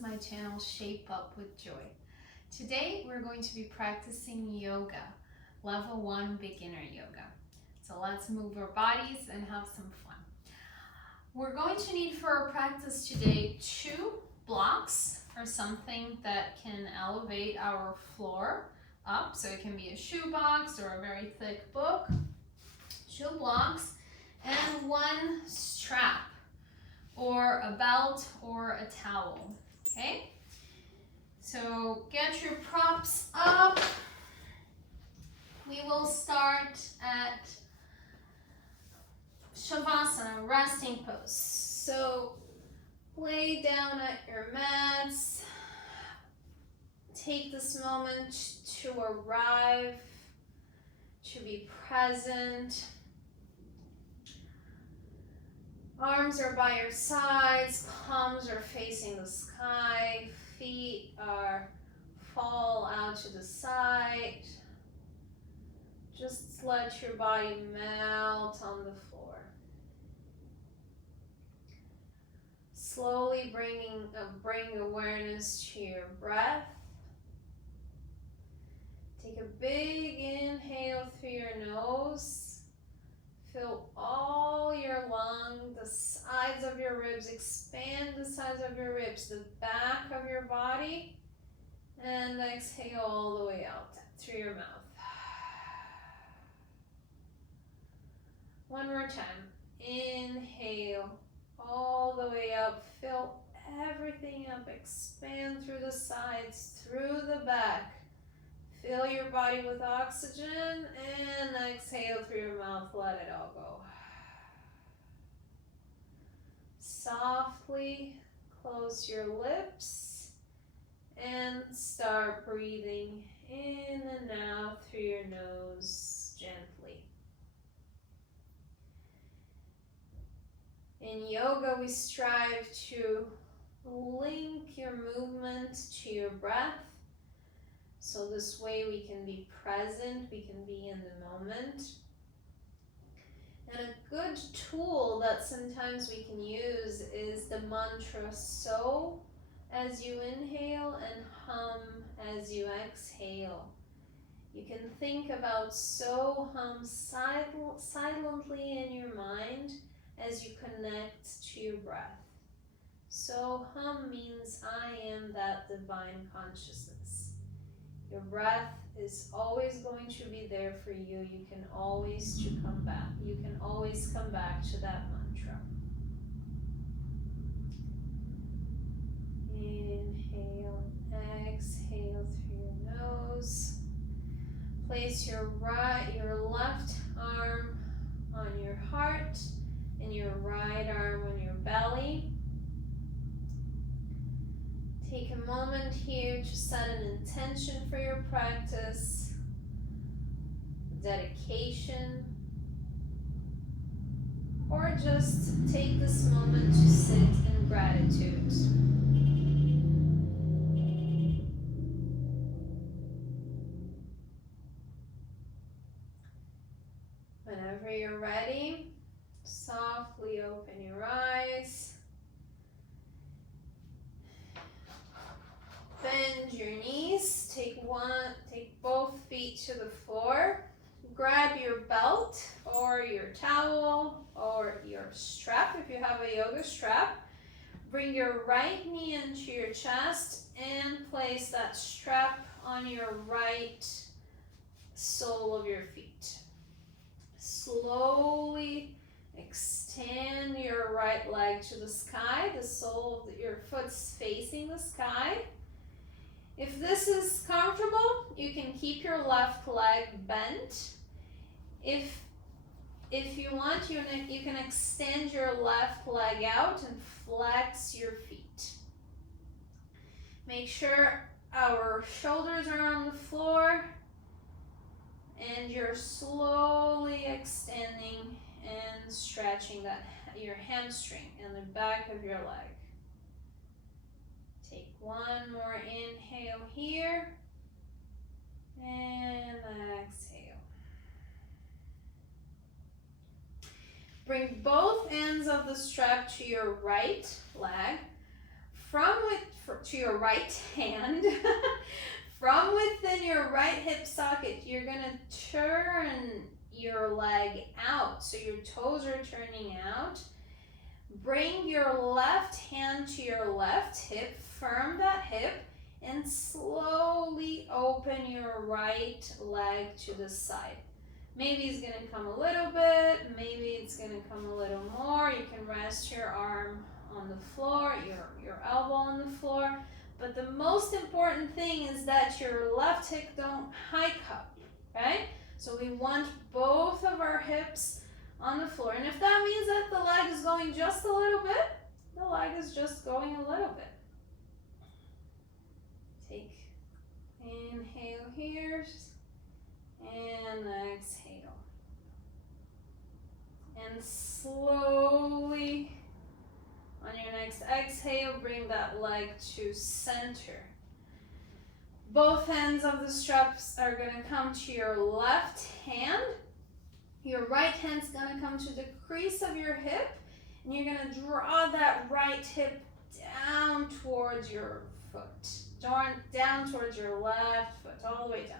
is my channel Shape Up with Joy. Today we're going to be practicing yoga, level 1 beginner yoga. So let's move our bodies and have some fun. We're going to need for our practice today 2 blocks or something that can elevate our floor up. So it can be a shoebox or a very thick book. 2 blocks and 1 strap or a belt or a towel, okay? So get your props up. We will start at Shavasana, resting pose. So lay down at your mats. Take this moment to arrive, to be present. Arms are by your sides, palms are facing the sky, feet fall out to the side. Just let your body melt on the floor. Slowly bring awareness to your breath. Take a big inhale through your nose. Fill all your lungs, the sides of your ribs, expand the sides of your ribs, the back of your body, and exhale all the way out through your mouth. One more time. Inhale all the way up, fill everything up, expand through the sides, through the back. Fill your body with oxygen and exhale through your mouth, let it all go. Softly close your lips and start breathing in and out through your nose gently. In yoga, we strive to link your movement to your breath. So this way we can be present, we can be in the moment. And a good tool that sometimes we can use is the mantra so as you inhale and hum as you exhale. You can think about so hum silently in your mind as you connect to your breath. So hum means I am that divine consciousness. Your breath is always going to be there for you. You can always come back to that mantra. Inhale, exhale through your nose. Place your left arm on your heart and your right arm on your belly. Take a moment here to set an intention for your practice, dedication, or just take this moment to sit in gratitude. Whenever you're ready, softly open your eyes. Bend your knees, take both feet to the floor, grab your belt or your towel or your strap if you have a yoga strap. Bring your right knee into your chest and place that strap on your right sole of your feet. Slowly extend your right leg to the sky, the sole of your foot's facing the sky. If this is comfortable, you can keep your left leg bent. If you want, you can extend your left leg out and flex your feet. Make sure our shoulders are on the floor and you're slowly extending and stretching your hamstring and the back of your leg. Take one more inhale here and exhale. Bring both ends of the strap to your right leg. to your right hand, from within your right hip socket, you're gonna turn your leg out. So your toes are turning out. Bring your left hand to your left hip, firm that hip, and slowly open your right leg to the side. Maybe it's gonna come a little bit, maybe it's gonna come a little more. You can rest your arm on the floor, your elbow on the floor. But the most important thing is that your left hip don't hike up, right? So we want both of our hips on the floor. And if that means that the leg is going just a little bit, the leg is just going a little bit. Take inhale here and exhale. And slowly on your next exhale, bring that leg to center. Both ends of the straps are going to come to your left hand. Your right hand's going to come to the crease of your hip, and you're going to draw that right hip down towards your foot. Down towards your left foot, all the way down.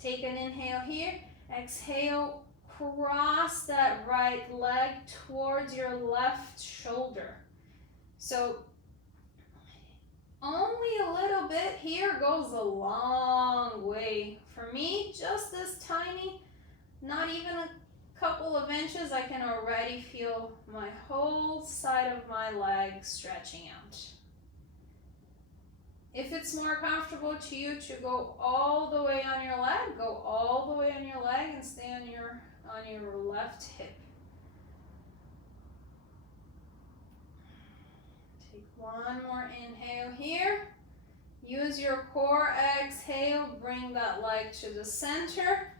Take an inhale here. Exhale, cross that right leg towards your left shoulder. So only a little bit here goes a long way. For me, just this tiny, not even a couple of inches, I can already feel my whole side of my leg stretching out. If it's more comfortable to you to go all the way on your leg, go all the way on your leg and stay on your left hip. Take one more inhale here. Use your core. Exhale, bring that leg to the center.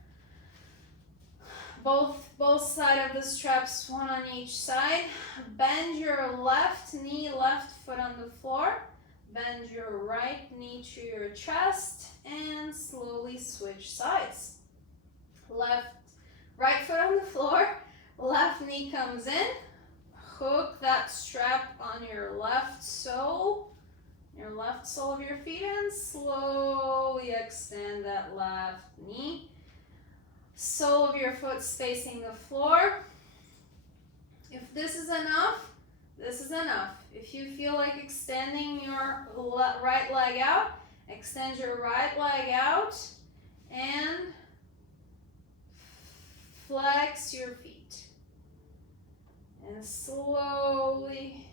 Both sides of the straps, one on each side. Bend your left knee, left foot on the floor. Bend your right knee to your chest and slowly switch sides. Right foot on the floor, left knee comes in. Hook that strap on your left sole of your feet, and slowly extend that left knee. Sole of your foot facing the floor. If this is enough, this is enough. If you feel like extending your right leg out, extend your right leg out and flex your feet. And slowly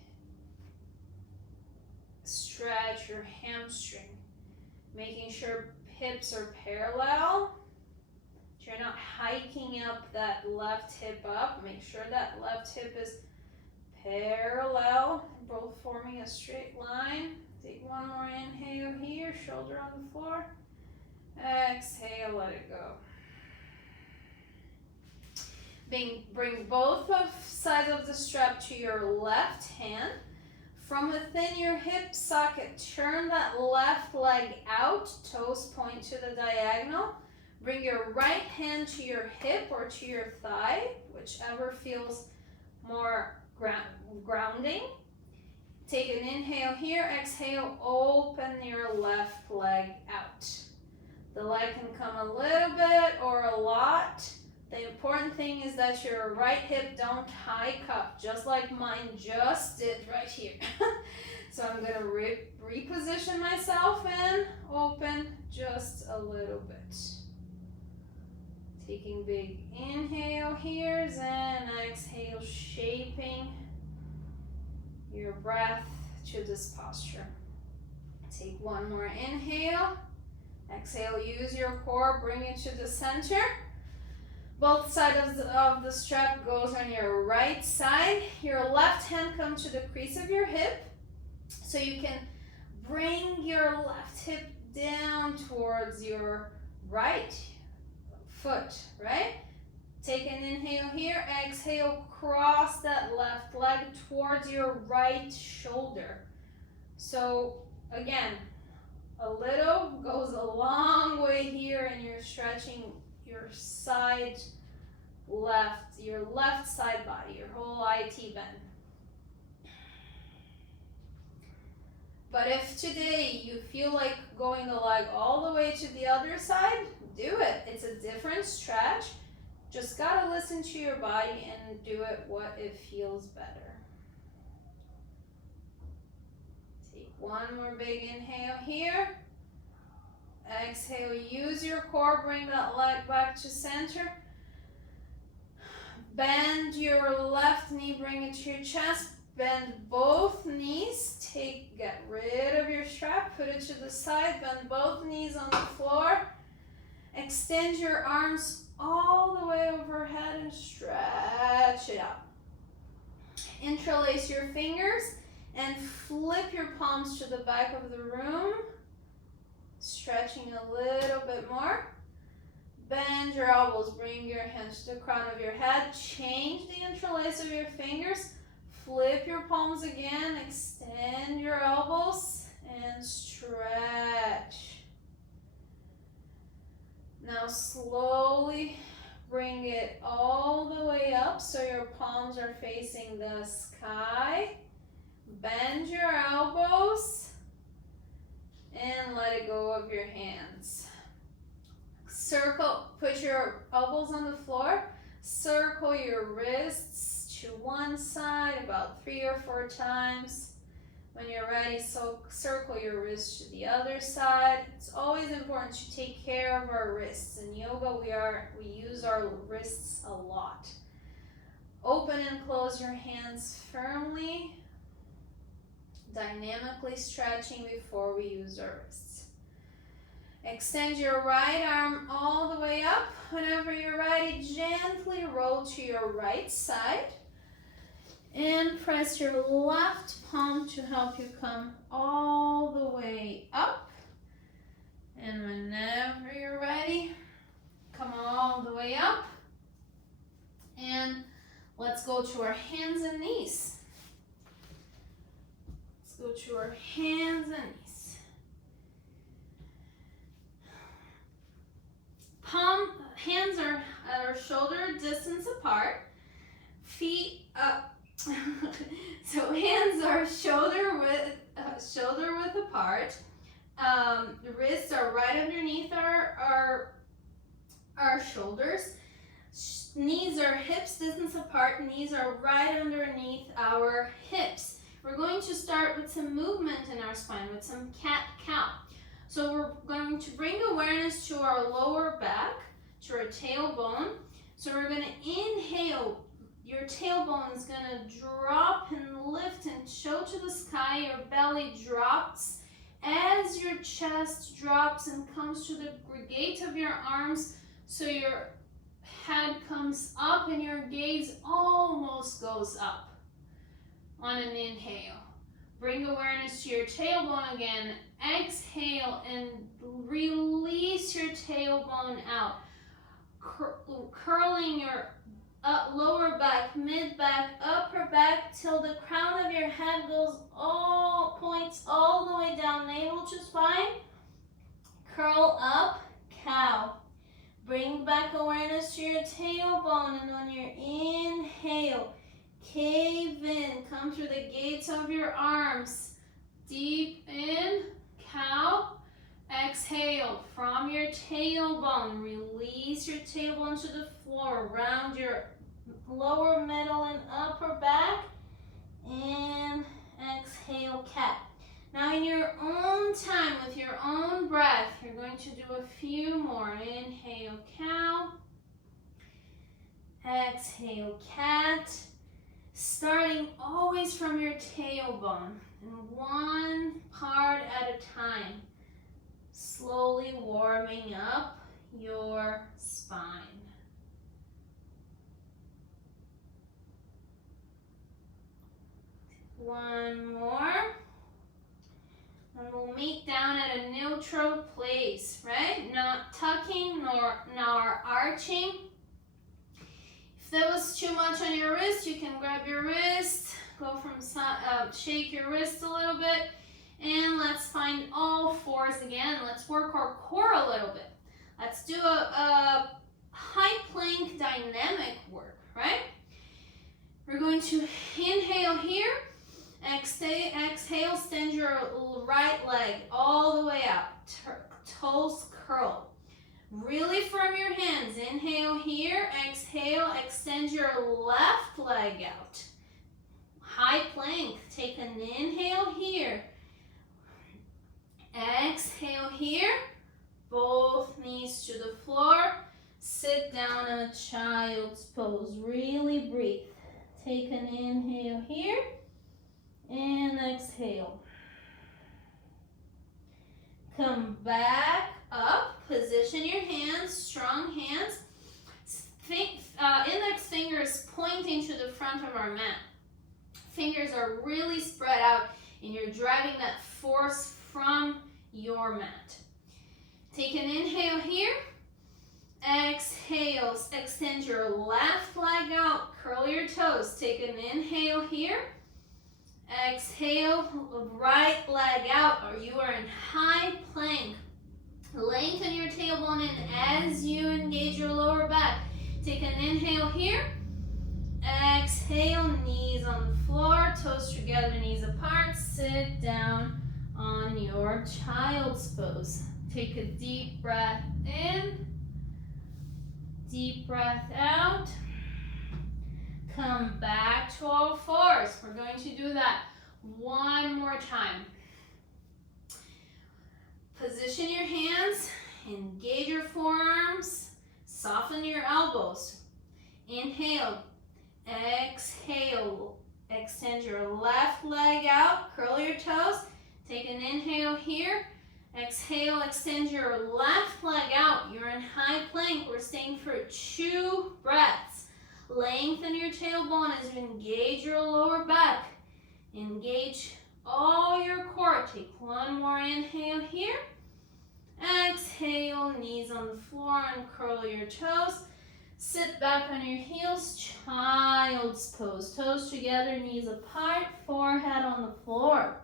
stretch your hamstring, making sure hips are parallel. You're not hiking up that left hip up. Make sure that left hip is parallel, both forming a straight line. Take one more inhale here, shoulder on the floor. Exhale, let it go. Bring both sides of the strap to your left hand. From within your hip socket, turn that left leg out, toes point to the diagonal. Bring your right hand to your hip or to your thigh, whichever feels more grounding. Take an inhale here, exhale, open your left leg out. The leg can come a little bit or a lot. The important thing is that your right hip don't hike up, just like mine just did right here. So I'm going to reposition myself and open just a little bit. Taking big inhale here and exhale, shaping your breath to this posture. Take one more inhale. Exhale, use your core, bring it to the center. Both sides of the strap goes on your right side. Your left hand comes to the crease of your hip. So you can bring your left hip down towards your right foot, right? Take an inhale here, exhale, cross that left leg towards your right shoulder. So again, a little goes a long way here, and you're stretching your left side body, your whole IT bend. But if today you feel like going the leg all the way to the other side, do it. It's a different stretch. Just gotta listen to your body and do it what it feels better. Take one more big inhale here. Exhale, use your core, bring that leg back to center. Bend your left knee, bring it to your chest. Bend both knees. Get rid of your strap, put it to the side. Bend both knees on the floor. Extend your arms all the way overhead and stretch it out. Interlace your fingers and flip your palms to the back of the room. Stretching a little bit more. Bend your elbows, bring your hands to the crown of your head. Change the interlace of your fingers. Flip your palms again. Extend your elbows and stretch. Now slowly bring it all the way up so your palms are facing the sky. Bend your elbows and let it go of your hands. Circle, put your elbows on the floor. Circle your wrists to one side about 3 or 4 times. When you're ready, so circle your wrists to the other side. It's always important to take care of our wrists. In yoga, we use our wrists a lot. Open and close your hands firmly, dynamically stretching before we use our wrists. Extend your right arm all the way up. Whenever you're ready, gently roll to your right side. And press your left palm to help you come all the way up. And whenever you're ready, come all the way up. And let's go to our hands and knees. Let's go to our hands and knees. Hands are at our shoulder distance apart. Feet up. So hands are shoulder width apart. The wrists are right underneath our shoulders. Knees are hips distance apart. Knees are right underneath our hips. We're going to start with some movement in our spine, with some cat-cow. So we're going to bring awareness to our lower back, to our tailbone. So we're going to inhale. Your tailbone is going to drop and lift and show to the sky. Your belly drops as your chest drops and comes to the gate of your arms. So your head comes up and your gaze almost goes up on an inhale. Bring awareness to your tailbone again. Exhale and release your tailbone out. Curling your lower back, mid back, upper back till the crown of your head points all the way down, navel to spine. Curl up, cow. Bring back awareness to your tailbone, and on your inhale, cave in, come through the gates of your arms. Deep in, cow. Exhale from your tailbone. Release your tailbone to the floor. Round your lower, middle, and upper back. And exhale, cat. Now in your own time, with your own breath, you're going to do a few more. Inhale, cow. Exhale, cat. Starting always from your tailbone, and one part at a time. Slowly warming up your spine. One more. And we'll meet down at a neutral place, right? Not tucking nor arching. If that was too much on your wrist, you can grab your wrist, go from shake your wrist a little bit, and let's find all fours again. Let's work our core a little bit. Let's do a high plank dynamic work, right? We're going to inhale here, exhale. Exhale, extend your right leg all the way out. Toes curl. Really firm your hands. Inhale here. Exhale, extend your left leg out. High plank. Take an inhale here. Exhale here. Both knees to the floor. Sit down in a child's pose. Really breathe. Take an inhale here. And exhale. Come back up. Position your hands, strong hands. Index fingers pointing to the front of our mat. Fingers are really spread out and you're driving that force from your mat. Take an inhale here. Exhale, extend your left leg out, curl your toes. Take an inhale here. Exhale, right leg out, or you are in high plank. Lengthen your tailbone in as you engage your lower back. Take an inhale here. Exhale, knees on the floor, toes together, knees apart. Sit down on your child's pose. Take a deep breath in. Deep breath out. Come back to all fours. We're going to do that one more time. Position your hands, engage your forearms, soften your elbows. Inhale, exhale, extend your left leg out, curl your toes. Take an inhale here. Exhale, extend your left leg out. You're in high plank. We're staying for 2 breaths. Lengthen your tailbone as you engage your lower back. Engage all your core. Take one more inhale here. Exhale, knees on the floor and curl your toes. Sit back on your heels, child's pose. Toes together, knees apart, forehead on the floor.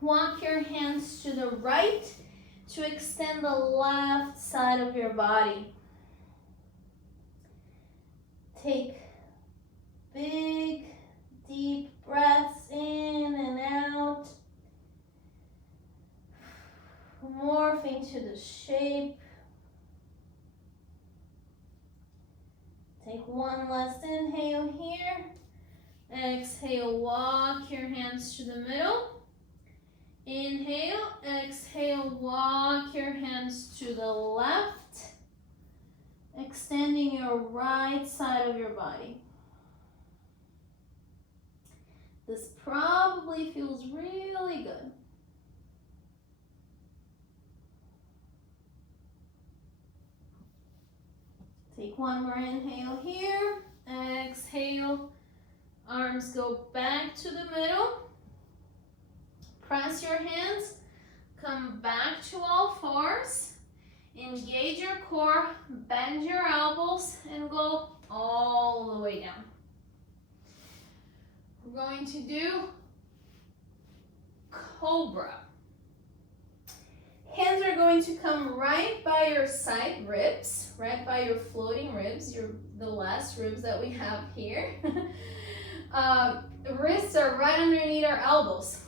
Walk your hands to the right to extend the left side of your body. Take big, deep breaths in and out. Morphing to the shape. Take one last inhale here. Exhale, walk your hands to the middle. Inhale, exhale, walk your hands to the left, extending your right side of your body. This probably feels really good. Take one more inhale here. Exhale, arms go back to the middle. Press your hands, come back to all fours, engage your core, bend your elbows, and go all the way down. We're going to do Cobra. Hands are going to come right by your side ribs, right by your floating ribs, the last ribs that we have here. The wrists are right underneath our elbows.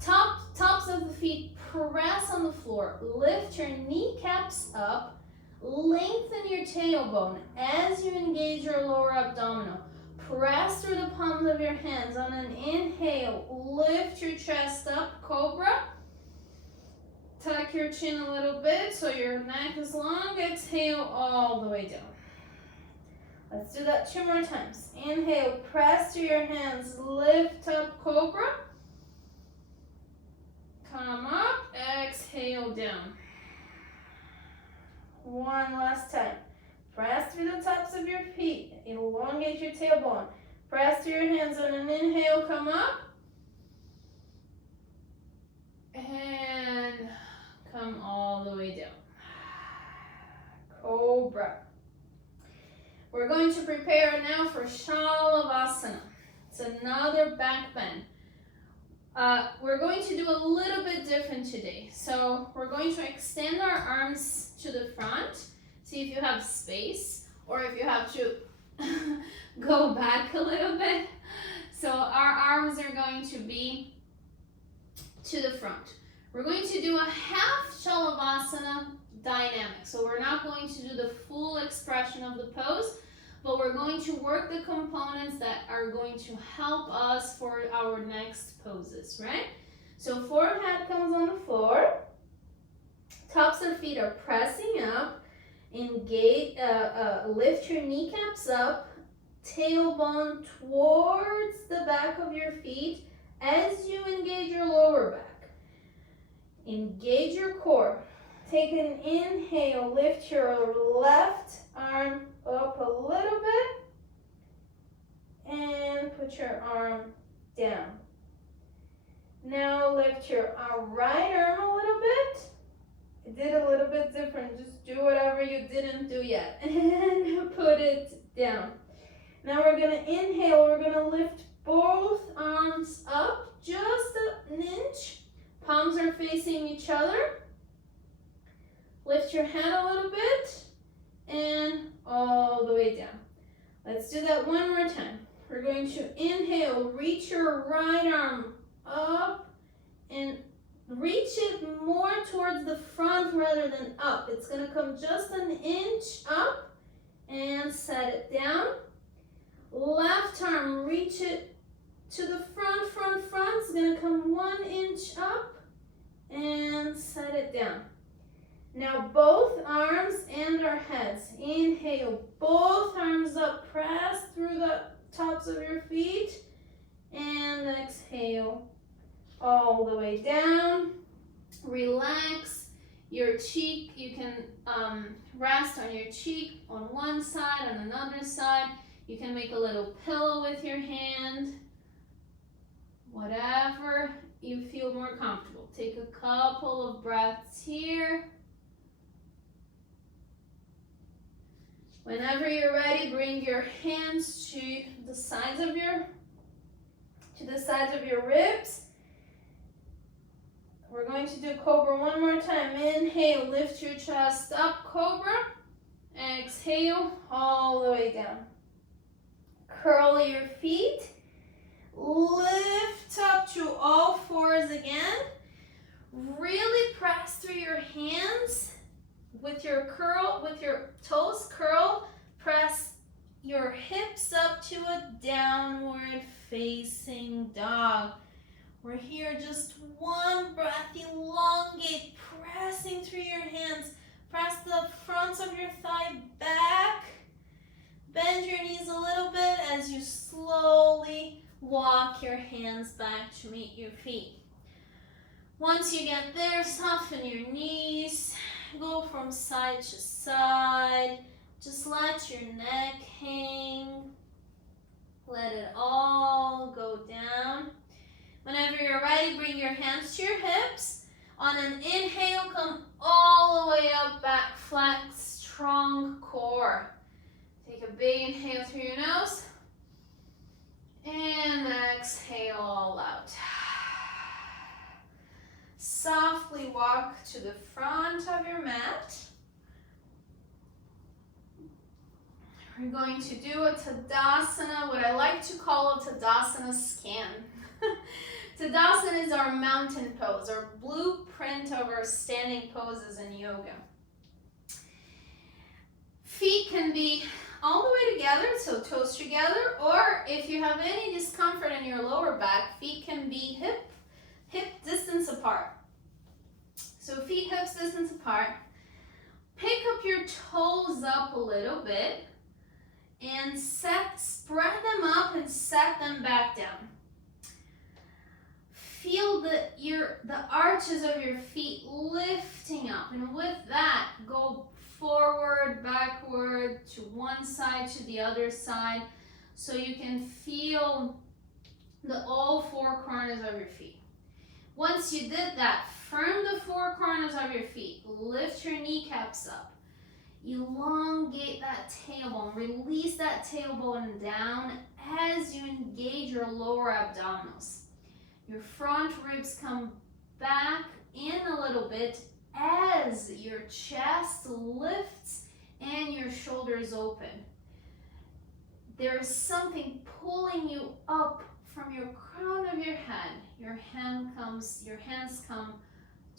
Tops of the feet press on the floor. Lift your kneecaps up. Lengthen your tailbone as you engage your lower abdominal. Press through the palms of your hands. On an inhale, lift your chest up, Cobra. Tuck your chin a little bit so your neck is long. Exhale all the way down. Let's do that 2 more times. Inhale, press through your hands. Lift up, Cobra. Come up, exhale down. One last time. Press through the tops of your feet. Elongate your tailbone. Press through your hands on an inhale, come up. And come all the way down. Cobra. We're going to prepare now for Virabhadrasana. It's another back bend. We're going to do a little bit different today. So we're going to extend our arms to the front. See if you have space or if you have to go back a little bit. So our arms are going to be to the front. We're going to do a half Shavasana dynamic. So we're not going to do the full expression of the pose, but we're going to work the components that are going to help us for our next poses, right? So forehead comes on the floor, tops of feet are pressing up, engage, lift your kneecaps up, tailbone towards the back of your feet as you engage your lower back. Engage your core. Take an inhale, lift your left arm up a little bit and put your arm down. Now lift your right arm a little bit. I did a little bit different, just do whatever you didn't do yet and put it down. Now we're gonna inhale, we're gonna lift both arms up just an inch. Palms are facing each other. Lift your head a little bit and all the way down. Let's do that one more time. We're going to inhale, reach your right arm up and reach it more towards the front rather than up. It's going to come just an inch up and set it down. Left arm, reach it to the front. It's going to come 1 inch up and set it down. Now both arms and our heads. Inhale, both arms up, press through the tops of your feet. And exhale all the way down. Relax your cheek. You can rest on your cheek on one side, on another side. You can make a little pillow with your hand. Whatever you feel more comfortable. Take a couple of breaths here. Whenever you're ready, bring your hands to the sides of your ribs. We're going to do Cobra one more time. Inhale, lift your chest up, Cobra. Exhale, all the way down. Curl your feet. Lift up to all fours again. Really press through your hands. With your toes curl, press your hips up to a downward facing dog. We're here just one breath. Elongate, pressing through your hands. Press the fronts of your thigh back. Bend your knees a little bit as you slowly walk your hands back to meet your feet. Once you get there, soften your knees. Go from side to side. Just let your neck hang. Let it all go down. Whenever you're ready, bring your hands to your hips. On an inhale, come all the way up, back, flex, strong core. Take a big inhale through your nose. And exhale all out. Softly walk to the front of your mat. We're going to do a Tadasana, what I like to call a Tadasana scan. Tadasana is our mountain pose, our blueprint of our standing poses in yoga. Feet can be all the way together, so toes together, or if you have any discomfort in your lower back, feet can be hip distance apart. So feet hips distance apart. Pick up your toes up a little bit and spread them up and set them back down. Feel the arches of your feet lifting up, and with that, go forward, backward, to one side, to the other side, so you can feel all four corners of your feet. Once you did that, firm the four corners of your feet, lift your kneecaps up, elongate that tailbone, release that tailbone down as you engage your lower abdominals. Your front ribs come back in a little bit as your chest lifts and your shoulders open. There is something pulling you up from your crown of your head. Your hands come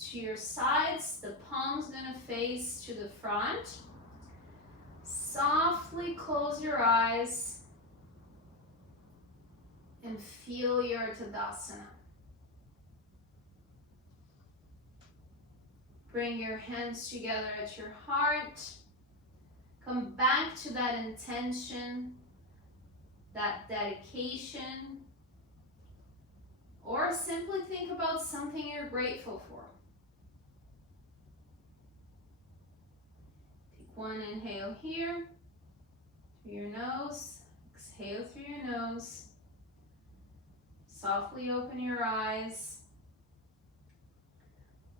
to your sides. The palm's gonna face to the front. Softly close your eyes and feel your Tadasana. Bring your hands together at your heart. Come back to that intention, that dedication, or simply think about something you're grateful for. Take one inhale here, through your nose. Exhale through your nose. Softly open your eyes.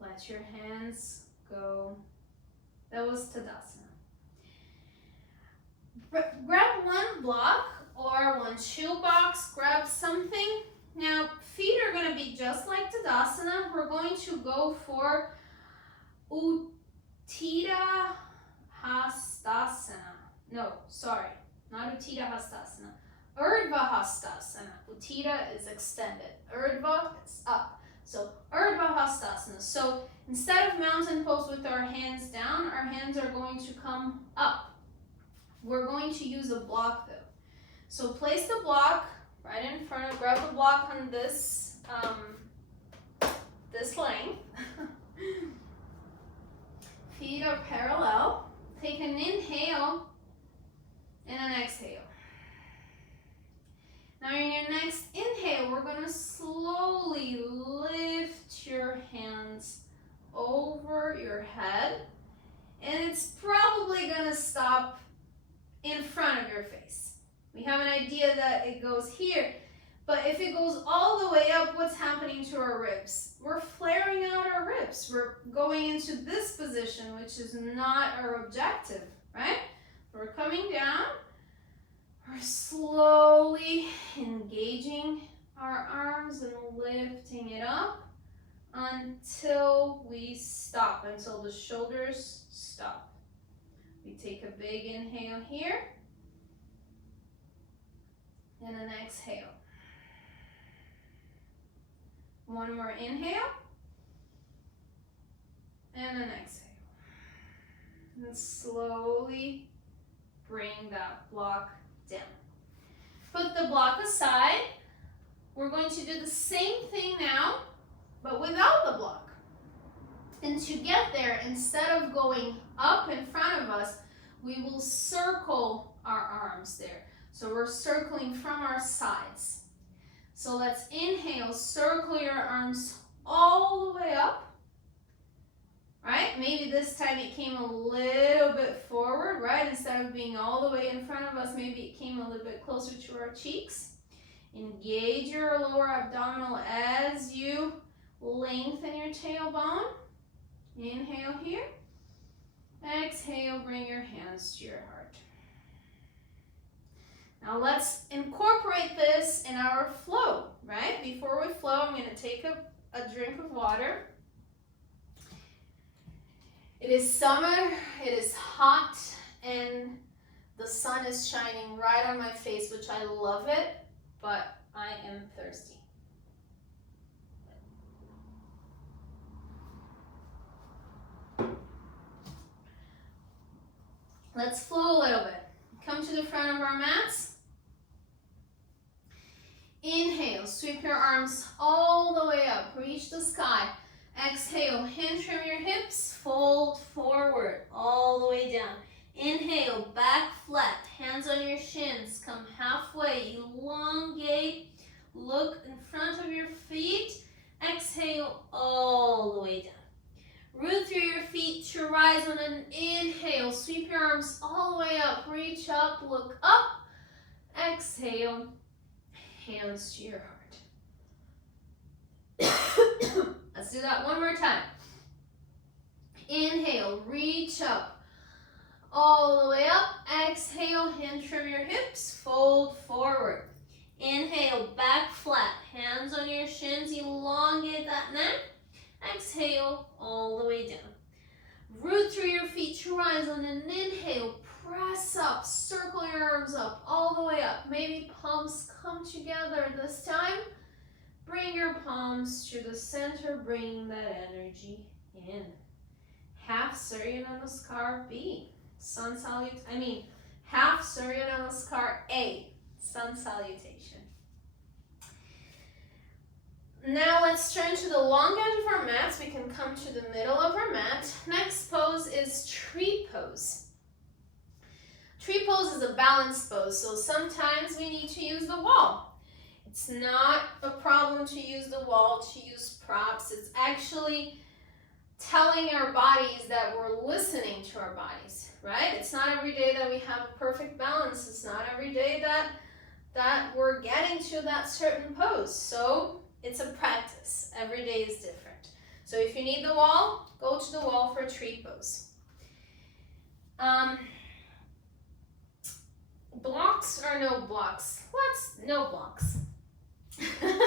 Let your hands go. That was Tadasana. Grab one block or one shoebox. Grab something. Now, feet are going to be just like Tadasana. We're going to go for Uttita Hastasana. No, sorry, not Uttita Hastasana. Urdhva Hastasana. Uttita is extended. Urdhva is up. So Urdhva Hastasana. So instead of mountain pose with our hands down, our hands are going to come up. We're going to use a block though. So place the block right in front of, grab the block on this, this length. Feet are parallel. Take an inhale and an exhale. Now in your next inhale, we're going to slowly lift your hands over your head. And it's probably going to stop in front of your face. We have an idea that it goes here, but if it goes all the way up, what's happening to our ribs? We're flaring out our ribs. We're going into this position, which is not our objective, right? We're coming down. We're slowly engaging our arms and lifting it up until we stop, until the shoulders stop. We take a big inhale here and an exhale. One more inhale and an exhale. And slowly bring that block down. Put the block aside. We're going to do the same thing now, but without the block. And to get there, instead of going up in front of us, we will circle our arms there. So we're circling from our sides. So let's inhale, circle your arms all the way up. Right? Maybe this time it came a little bit forward, right? Instead of being all the way in front of us, maybe it came a little bit closer to our cheeks. Engage your lower abdominal as you lengthen your tailbone. Inhale here. Exhale, bring your hands to your heart. Now let's incorporate this in our flow, right? Before we flow, I'm going to take a drink of water. It is summer, it is hot, and the sun is shining right on my face, which I love it, but I am thirsty. Let's flow a little bit. Come to the front of our mats. Inhale, sweep your arms all the way up, reach the sky. Exhale, hand trim your hips, fold forward, all the way down. Inhale, back flat, hands on your shins, come halfway, elongate, look in front of your feet. Exhale, all the way down. Root through your feet to rise on an inhale. Sweep your arms all the way up. Reach up, look up. Exhale, hands to your heart. Let's do that one more time. Inhale, reach up, all the way up. Exhale, hand trim your hips, fold forward. Inhale, back flat, hands on your shins, elongate that neck. Exhale, all the way down. Root through your feet to rise on an inhale. press up, circle your arms up, all the way up. Maybe palms come together this time. Bring your palms to the center, bring that energy in. Half Surya Namaskar B, sun salutation. Half Surya Namaskar A, sun salutation. Now let's turn to the long edge of our mats. We can come to the middle of our mat. Next pose is tree pose. Tree pose is a balance pose, so sometimes we need to use the wall. It's not a problem to use the wall, to use props. It's actually telling our bodies that we're listening to our bodies, right? It's not every day that we have a perfect balance. It's not every day that we're getting to that certain pose. So it's a practice. Every day is different. So if you need the wall, go to the wall for a tree pose. Blocks or no blocks? No blocks. Come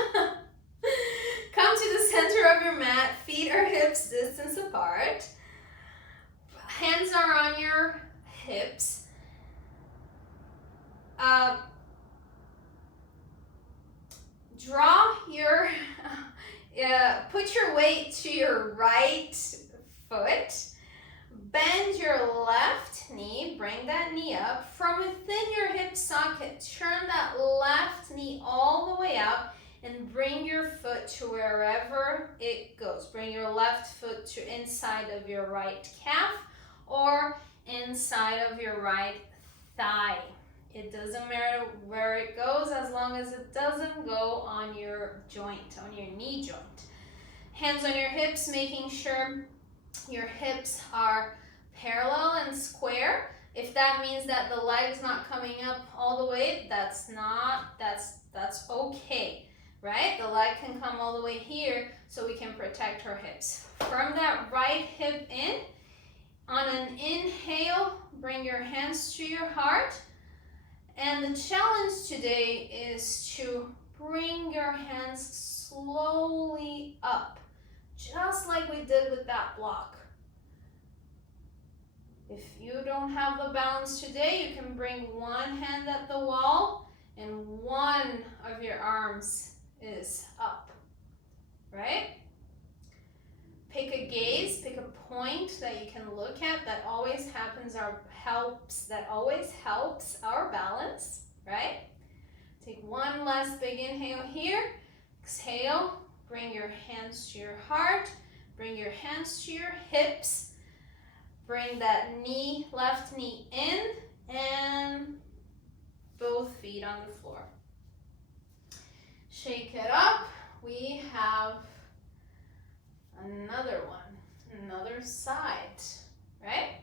to the center of your mat, feet or hips distance apart. Hands are on your hips. Put your weight to your right foot. Bend your left knee, bring that knee up. From within your hip socket, turn that left knee all the way out and bring your foot to wherever it goes. Bring your left foot to inside of your right calf or inside of your right thigh. It doesn't matter where it goes as long as it doesn't go on your joint, on your knee joint. Hands on your hips, making sure your hips are parallel and square. If that means that the leg's not coming up all the way, that's okay, right? The leg can come all the way here so we can protect our hips. From that right hip in, on an inhale, bring your hands to your heart. And the challenge today is to bring your hands slowly up, just like we did with that block. If you don't have the balance today, you can bring one hand at the wall and one of your arms is up, right? Pick a gaze, pick a point that you can look at that always helps our balance, right? Take one last big inhale here. Exhale, bring your hands to your heart, bring your hands to your hips. Bring that knee, left knee in, and both feet on the floor. Shake it up. We have another one, another side, right?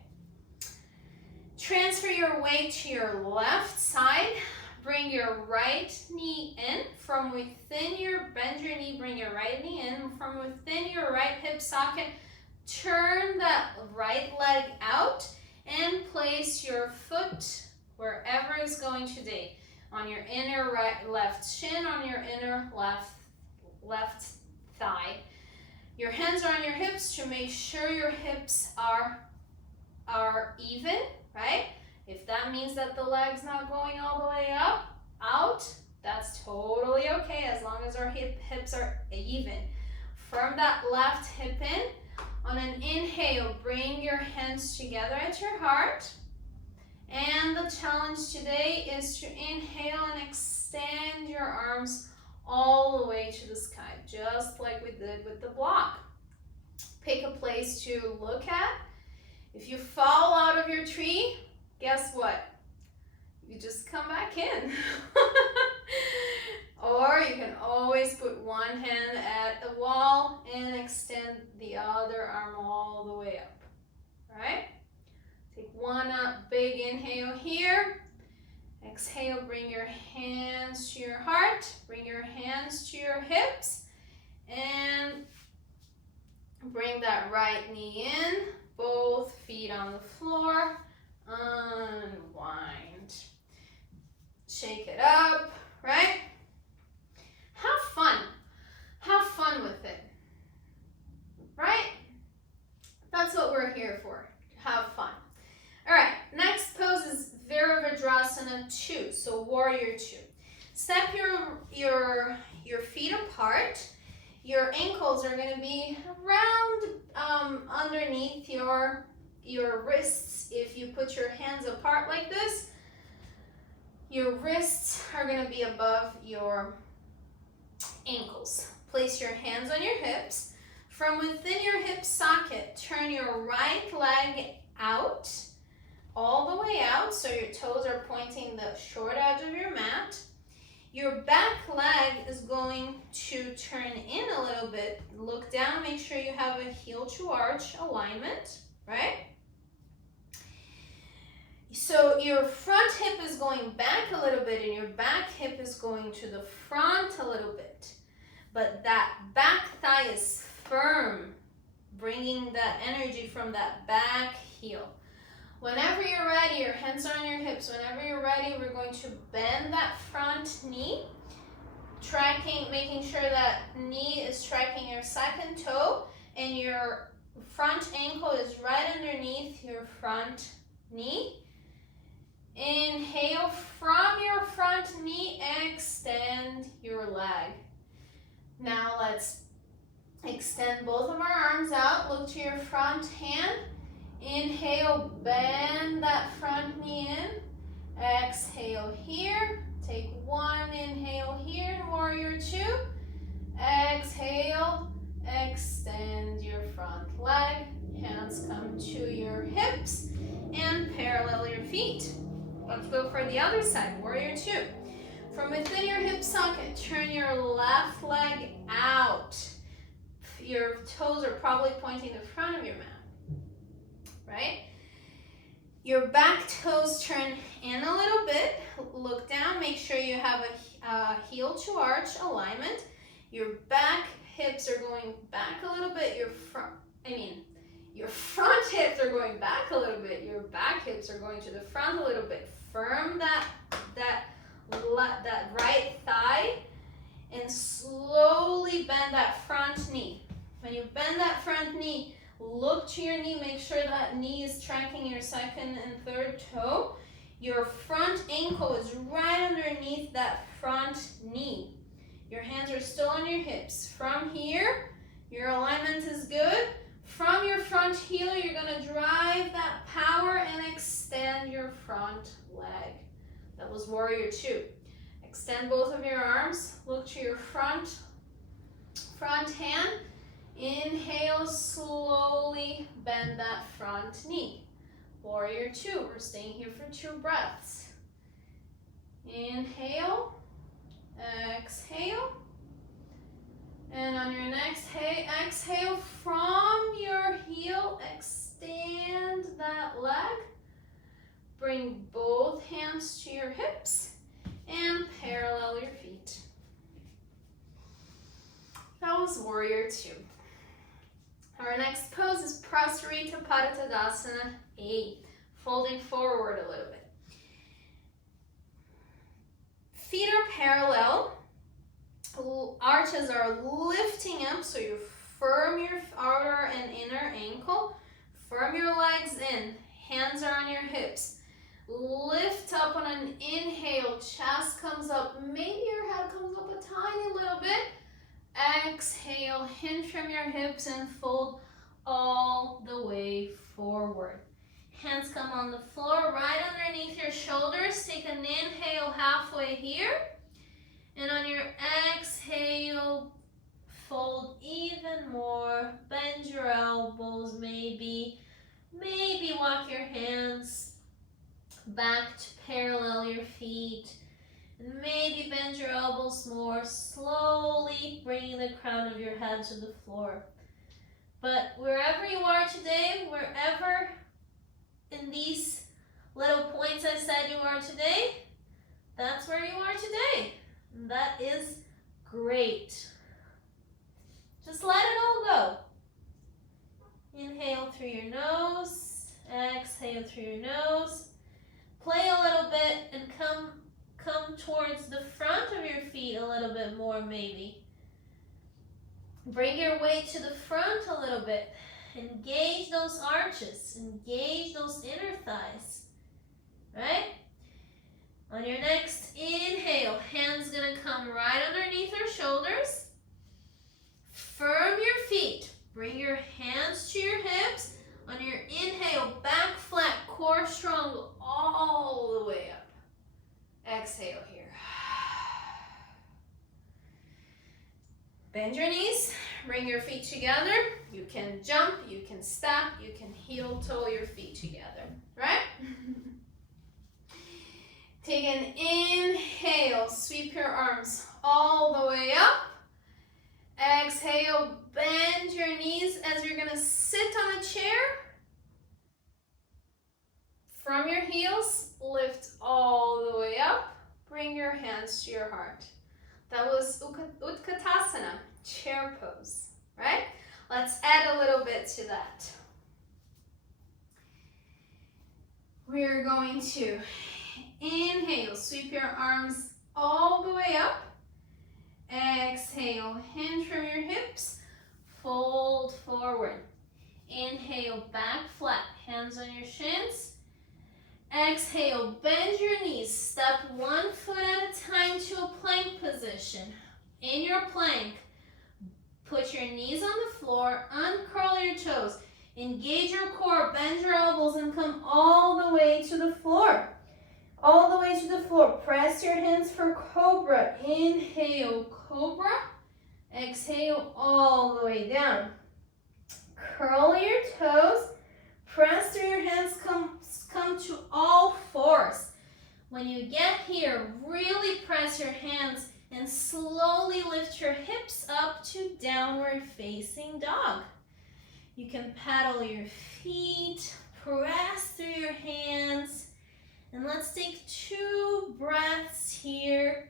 Transfer your weight to your left side. Bring your right knee in. From within bend your knee, bring your right knee in. From within your right hip socket, turn that right leg out and place your foot wherever it's going today. On your inner left shin, on your inner left thigh. Your hands are on your hips to make sure your hips are even, right? If that means that the leg's not going all the way out, that's totally okay as long as our hips are even. From that left hip in, on an inhale, bring your hands together at your heart. And the challenge today is to inhale and extend your arms all the way to the sky, just like we did with the block. Pick a place to look at. If you fall out of your tree, guess what? You just come back in. Or you can always put one hand at the wall and extend the other arm all the way up, right? Take one big inhale here. Exhale, bring your hands to your heart, bring your hands to your hips, and bring that right knee in, both feet on the floor, unwind. Shake it up, right? Have fun with it, right? That's what we're here for, have fun. All right, next pose is 2. So warrior 2. Step your feet apart. Your ankles are going to be around underneath your wrists. If you put your hands apart like this, your wrists are going to be above your ankles. Place your hands on your hips. From within your hip socket, turn your right leg out, all the way out, so your toes are pointing the short edge of your mat. Your back leg is going to turn in a little bit. Look down, make sure you have a heel to arch alignment, right? So your front hip is going back a little bit and your back hip is going to the front a little bit. But that back thigh is firm, bringing that energy from that back heel. Whenever you're ready, your hands are on your hips. Whenever you're ready, we're going to bend that front knee, making sure that knee is striking your second toe and your front ankle is right underneath your front knee. Inhale from your front knee, extend your leg. Now let's extend both of our arms out. Look to your front hand. Inhale, bend that front knee in. Exhale here. Take one inhale here, warrior 2. Exhale, extend your front leg. Hands come to your hips and parallel your feet. Let's go for the other side, warrior 2. From within your hip socket, turn your left leg out. Your toes are probably pointing the front of your mat. Right? Your back toes turn in a little bit. Look down, make sure you have a heel to arch alignment. Your back hips are going back a little bit. Your front hips are going back a little bit. Your back hips are going to the front a little bit. Firm that right thigh and slowly bend that front knee. When you bend that front knee, look to your knee, make sure that knee is tracking your second and third toe. Your front ankle is right underneath that front knee. Your hands are still on your hips. From here, your alignment is good. From your front heel, you're going to drive that power and extend your front leg. That was warrior 2. Extend both of your arms. Look to your front hand. Inhale, slowly bend that front knee. Warrior 2, we're staying here for 2 breaths. Inhale, exhale. And on your next exhale, from your heel, extend that leg. Bring both hands to your hips and parallel your feet. That was warrior 2. Our next pose is Prasarita Padottanasana A, folding forward a little bit. Feet are parallel, arches are lifting up, so you firm your outer and inner ankle, firm your legs in, hands are on your hips. Lift up on an inhale, chest comes up, maybe your head comes up a tiny little bit. Exhale, hinge from your hips and fold all the way forward. Hands come on the floor, right underneath your shoulders. Take an inhale halfway here. And on your exhale, fold even more. Bend your elbows, maybe walk your hands back to parallel your feet. And maybe bend your elbows more, slowly bringing the crown of your head to the floor. But wherever you are today, wherever in these little points I said you are today, that's where you are today. And that is great. Just let it all go. Inhale through your nose, exhale through your nose. Play a little bit and come towards the front of your feet a little bit more maybe. Bring your weight to the front a little bit. Engage those arches. Engage those inner thighs. Right? On your next inhale, hands gonna come right underneath our shoulders. Firm your feet. Bring your hands to your hips. On your inhale, back flat, core strong all the way up. Exhale here. Bend your knees, bring your feet together. You can jump, you can step, you can heel toe your feet together, right? Take an inhale, sweep your arms all the way up. Exhale, bend your knees as you're gonna sit on a chair. From your heels, lift all the way up. Bring your hands to your heart. That was Utkatasana, chair pose, right? Let's add a little bit to that. We're going to inhale, sweep your arms all the way up. Exhale, hinge from your hips, fold forward. Inhale, back flat, hands on your shins. Exhale, bend your knees, step one foot at a time to a plank position. In your plank, put your knees on the floor, uncurl your toes, engage your core, bend your elbows, and come all the way to the floor. All the way to the floor. Press your hands for cobra. Inhale, cobra. Exhale, all the way down. Curl your toes. Press through your hands, come to all fours. When you get here, really press your hands and slowly lift your hips up to downward facing dog. You can paddle your feet, press through your hands, and let's take 2 breaths here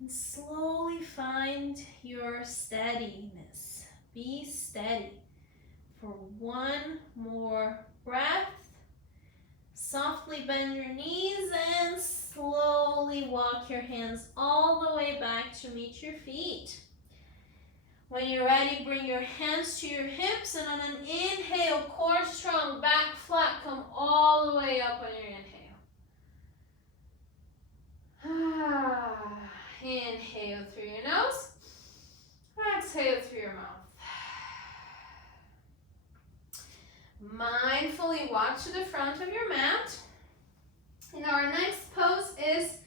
and slowly find your steadiness. Be steady for 1 more breath. Softly bend your knees and slowly walk your hands all the way back to meet your feet. When you're ready, bring your hands to your hips, and on an inhale, core strong, back flat, come all the way up on your inhale. Inhale through your nose, exhale through your mouth. Mindfully walk to the front of your mat. And our next pose is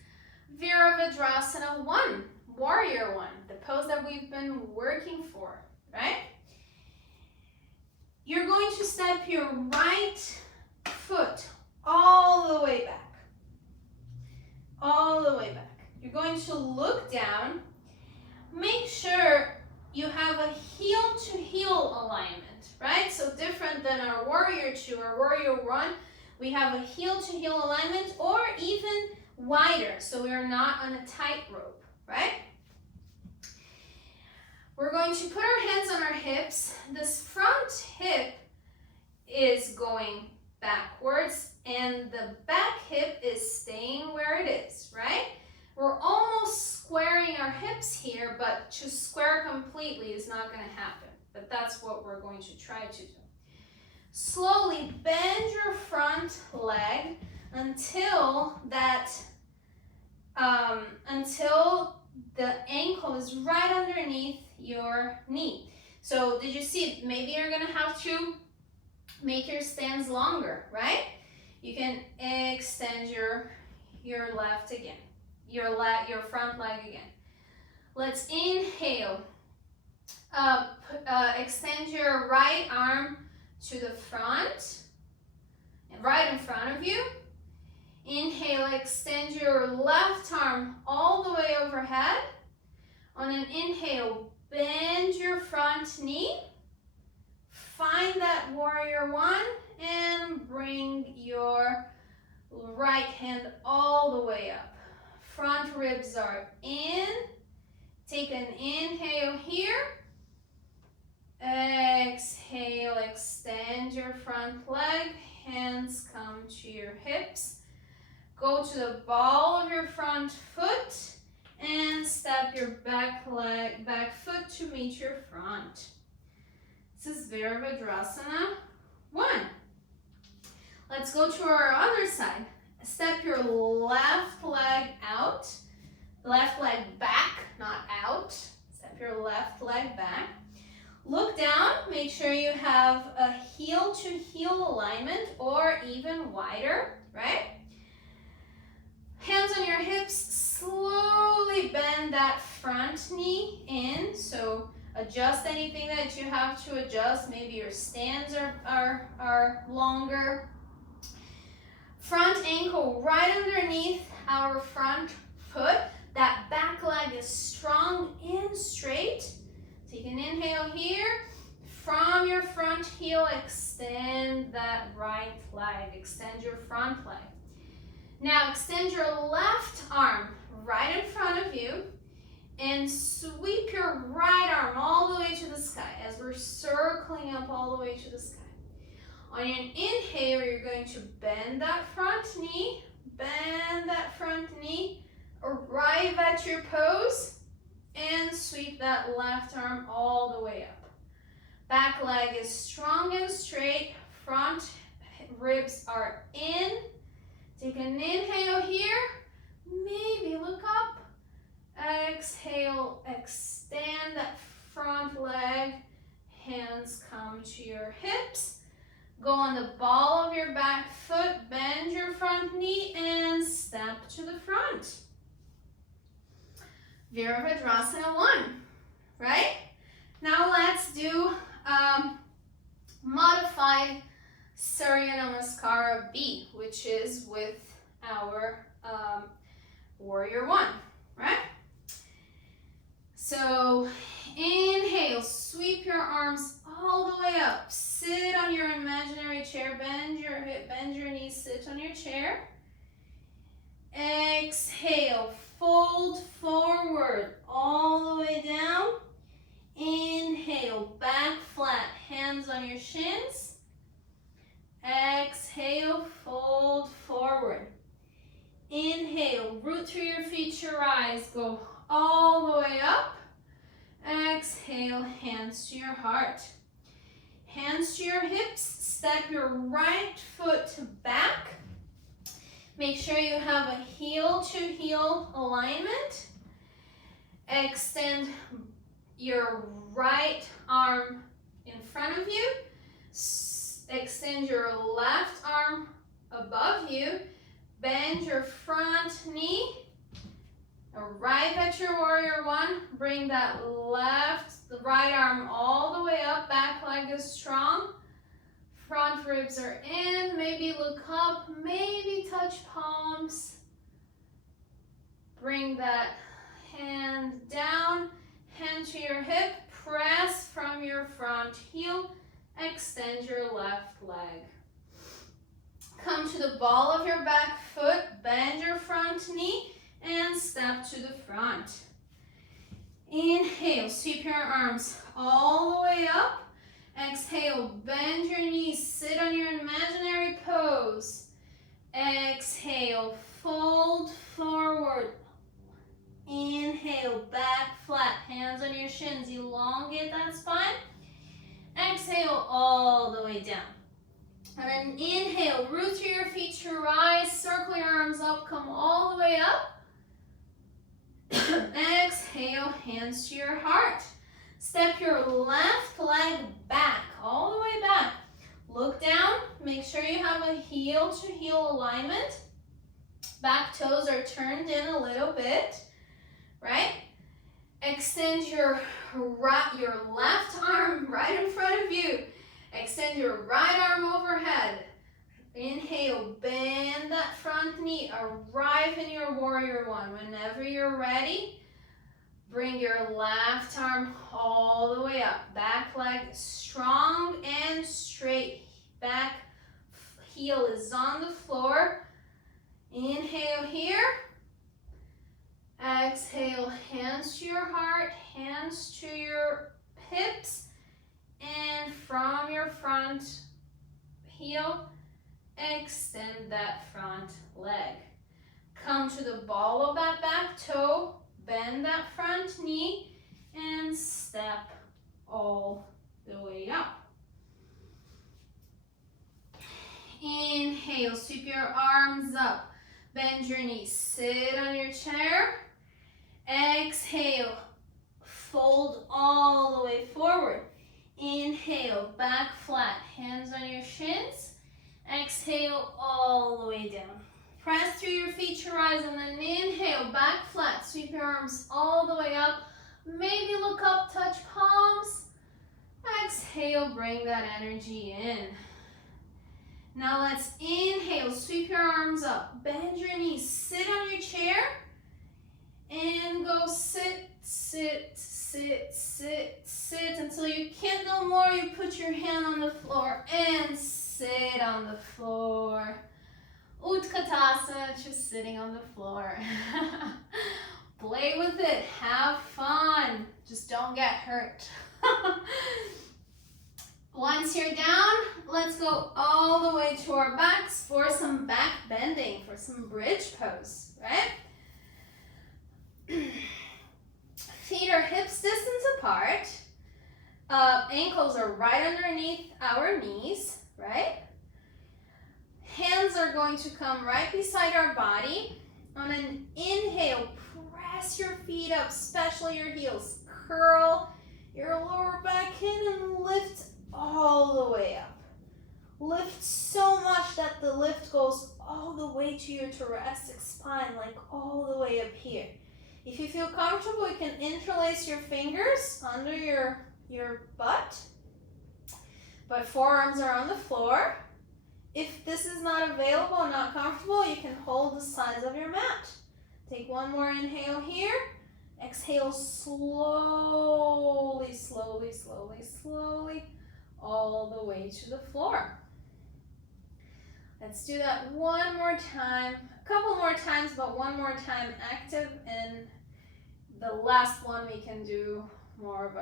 Virabhadrasana 1, Warrior 1, the pose that we've been working for, right? You're going to step your right foot all the way back. All the way back. You're going to look down. Make sure you have a heel-to-heel alignment, right? So different than our Warrior 2 or Warrior 1, we have a heel-to-heel alignment, or even wider, so we are not on a tightrope, right? We're going to put our hands on our hips. This front hip is going backwards, and the back hip is staying where it is, right? We're almost squaring our hips here, but to square completely is not going to happen. But that's what we're going to try to do. Slowly bend your front leg until the ankle is right underneath your knee. So did you see? Maybe you're going to have to make your stance longer, right? You can extend your left again. Your front leg again. Let's inhale. Extend your right arm to the front, right in front of you. Inhale, extend your left arm all the way overhead. On an inhale, bend your front knee. Find that Warrior 1 and bring your right hand all the way up. Front ribs are in. Take an inhale here. Exhale, extend your front leg. Hands come to your hips. Go to the ball of your front foot and step your back foot to meet your front. This is Virabhadrasana 1. Let's go to our other side. Step your left leg out. Left leg back, not out. Step your left leg back. Look down, make sure you have a heel to heel alignment or even wider, right? Hands on your hips, slowly bend that front knee in. So adjust anything that you have to adjust. Maybe your stands are longer. Front ankle right underneath our front foot. That back leg is strong and straight. Take an inhale here. From your front heel, extend that right leg. Extend your front leg. Now extend your left arm right in front of you and sweep your right arm all the way to the sky as we're circling up all the way to the sky. On your inhale, you're going to bend that front knee, arrive at your pose, and sweep that left arm all the way up. Back leg is strong and straight, front ribs are in. Take an inhale here, maybe look up. Exhale, extend that front leg, hands come to your hips. Go on the ball of your back foot, bend your front knee, and step to the front. Virabhadrasana 1, right? Now let's do modified Surya Namaskara B, which is with our Warrior 1, right? So inhale, sweep your arms all the way up. Sit on your imaginary chair, bend your hip, bend your knees, sit on your chair. Exhale, fold forward all the way down. Inhale, back flat, hands on your shins. Exhale, fold forward. Inhale, root through your feet to rise, go all the way up. Exhale, hands to your heart. Hands to your hips, step your right foot back. Make sure you have a heel to heel alignment. Extend your right arm in front of you. Extend your left arm above you. Bend your front knee. Arrive at your Warrior 1. Bring that the right arm all the way up. Back leg is strong. Front ribs are in. Maybe look up. Maybe touch palms. Bring that hand down. Hand to your hip. Press from your front heel. Extend your left leg. Come to the ball of your back foot. Bend your front knee. And step to the front. Inhale, sweep your arms all the way up. Exhale, bend your knees, sit on your imaginary pose. Exhale, fold forward. Inhale, back flat, hands on your shins, elongate that spine. Exhale, all the way down. And then inhale, root through your feet to rise, circle your arms up, come all the way up. Exhale, hands to your heart. Step your left leg back, all the way back. Look down, make sure you have a heel to heel alignment. Back toes are turned in a little bit, right? Extend your left arm right in front of you. Extend your right arm overhead. Inhale, bend that front knee, arrive in your Warrior 1. Whenever you're ready, bring your left arm all the way up. Back leg strong and straight. Back heel is on the floor. Inhale here. Exhale, hands to your heart, hands to your hips, and from your front heel, extend that front leg. Come to the ball of that back toe, bend that front knee, and step all the way up. Inhale. Inhale, sweep your arms up. Bend your knees, sit on your chair. Exhale, fold all the way forward. Inhale, back flat, hands on your shins. Exhale, all the way down. Press through your feet to rise, and then inhale, back flat. Sweep your arms all the way up. Maybe look up, touch palms. Exhale, bring that energy in. Now let's inhale, sweep your arms up. Bend your knees, sit on your chair. And go sit, sit, sit, sit, sit until you can't no more. You put your hand on the floor and sit on the floor. Utkatasana, just sitting on the floor. Play with it, have fun. Just don't get hurt. Once you're down, let's go all the way to our backs for some back bending, for some bridge pose, right? Feet are hips distance apart. Ankles are right underneath our knees, right? Hands are going to come right beside our body. On an inhale, press your feet up, especially your heels. Curl your lower back in and lift all the way up. Lift so much that the lift goes all the way to your thoracic spine, like all the way up here. If you feel comfortable, you can interlace your fingers under your butt, but forearms are on the floor. If this is not available or not comfortable, you can hold the sides of your mat. Take one more inhale here. Exhale slowly, slowly, slowly, slowly, all the way to the floor. Let's do that one more time. A couple more times, but one more time active, and the last one we can do more of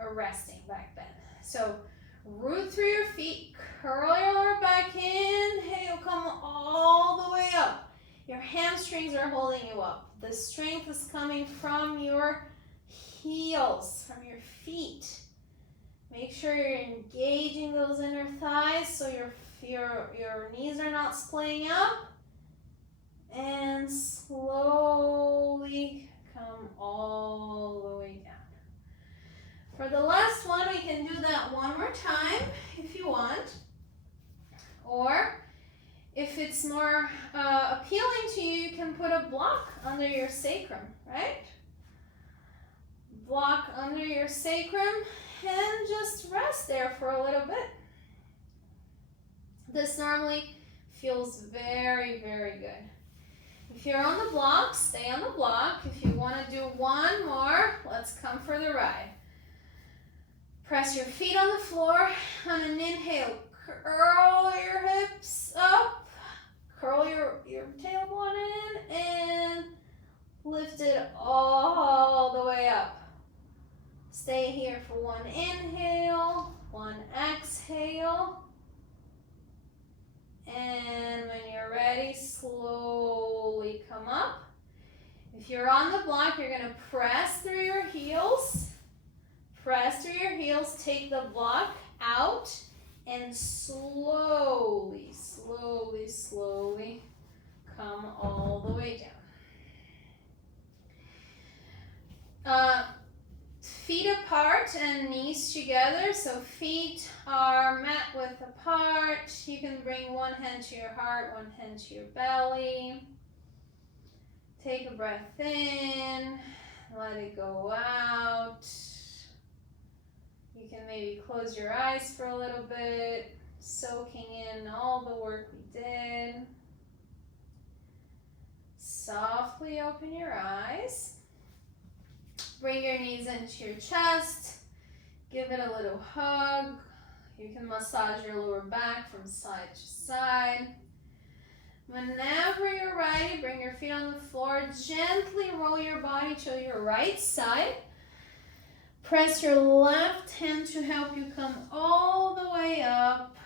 a resting back bend. So root through your feet, curl your lower back, inhale, come all the way up. Your hamstrings are holding you up. The strength is coming from your heels, from your feet. Make sure you're engaging those inner thighs so your knees are not splaying up. And slowly come all the way down. For the last one, we can do that one more time if you want. Or if it's more appealing to you, you can put a block under your sacrum, right? Block under your sacrum and just rest there for a little bit. This normally feels very, very good. If you're on the block, stay on the block. If you want to do one more, let's come for the ride. Press your feet on the floor. On an inhale, curl your hips up. Curl your tailbone in and lift it all the way up. Stay here for one inhale, one exhale. And when you're ready, slowly come up. If you're on the block, you're going to press through your heels. Press through your heels, take the block out, and slowly, slowly, slowly come all the way down. Feet apart and knees together. So feet are mat width apart. You can bring one hand to your heart, one hand to your belly. Take a breath in, let it go out. You can maybe close your eyes for a little bit, soaking in all the work we did. Softly open your eyes. Bring your knees into your chest. Give it a little hug. You can massage your lower back from side to side. Whenever you're ready, bring your feet on the floor. Gently roll your body to your right side. Press your left hand to help you come all the way up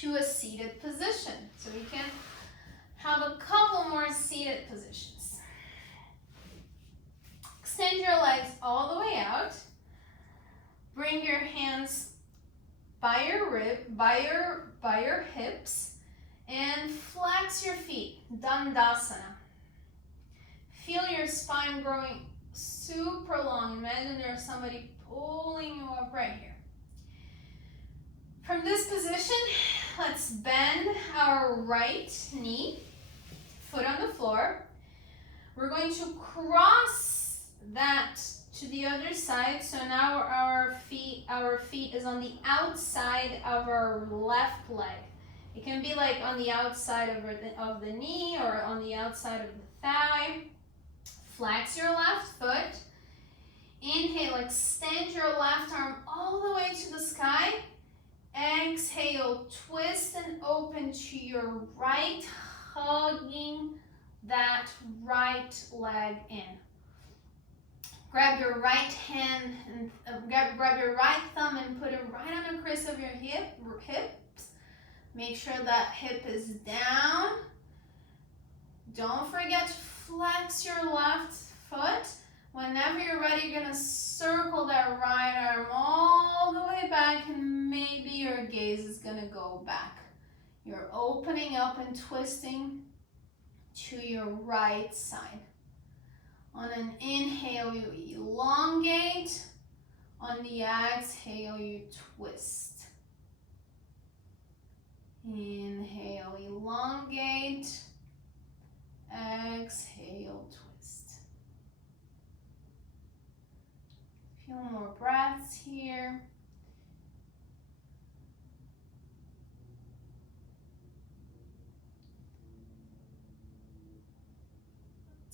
to a seated position. So we can have a couple more seated positions. Extend your legs all the way out. Bring your hands by your hips and flex your feet. Dandasana. Feel your spine growing super long. Imagine there's somebody pulling you up right here. From this position, let's bend our right knee, foot on the floor. We're going to cross that to the other side. So now our feet is on the outside of our left leg. It can be like on the outside of the knee or on the outside of the thigh. Flex your left foot. Inhale, extend your left arm all the way to the sky. Exhale, twist and open to your right, hugging that right leg in. Grab your right hand and grab your right thumb and put it right on the crease of your hips. Make sure that hip is down. Don't forget to flex your left foot. Whenever you're ready, you're gonna circle that right arm all the way back, and maybe your gaze is gonna go back. You're opening up and twisting to your right side. On an inhale, you elongate. On the exhale, you twist. Inhale, elongate. Exhale, twist. A few more breaths here.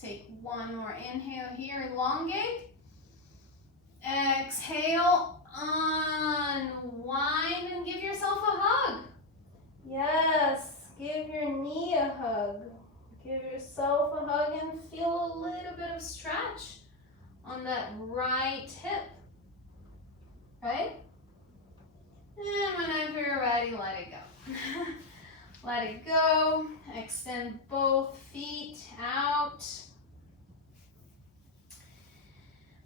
Take one more inhale here, elongate. Exhale, unwind and give yourself a hug. Yes, give your knee a hug. Give yourself a hug and feel a little bit of stretch on that right hip, right? And whenever you're ready, let it go. Let it go. Extend both feet out.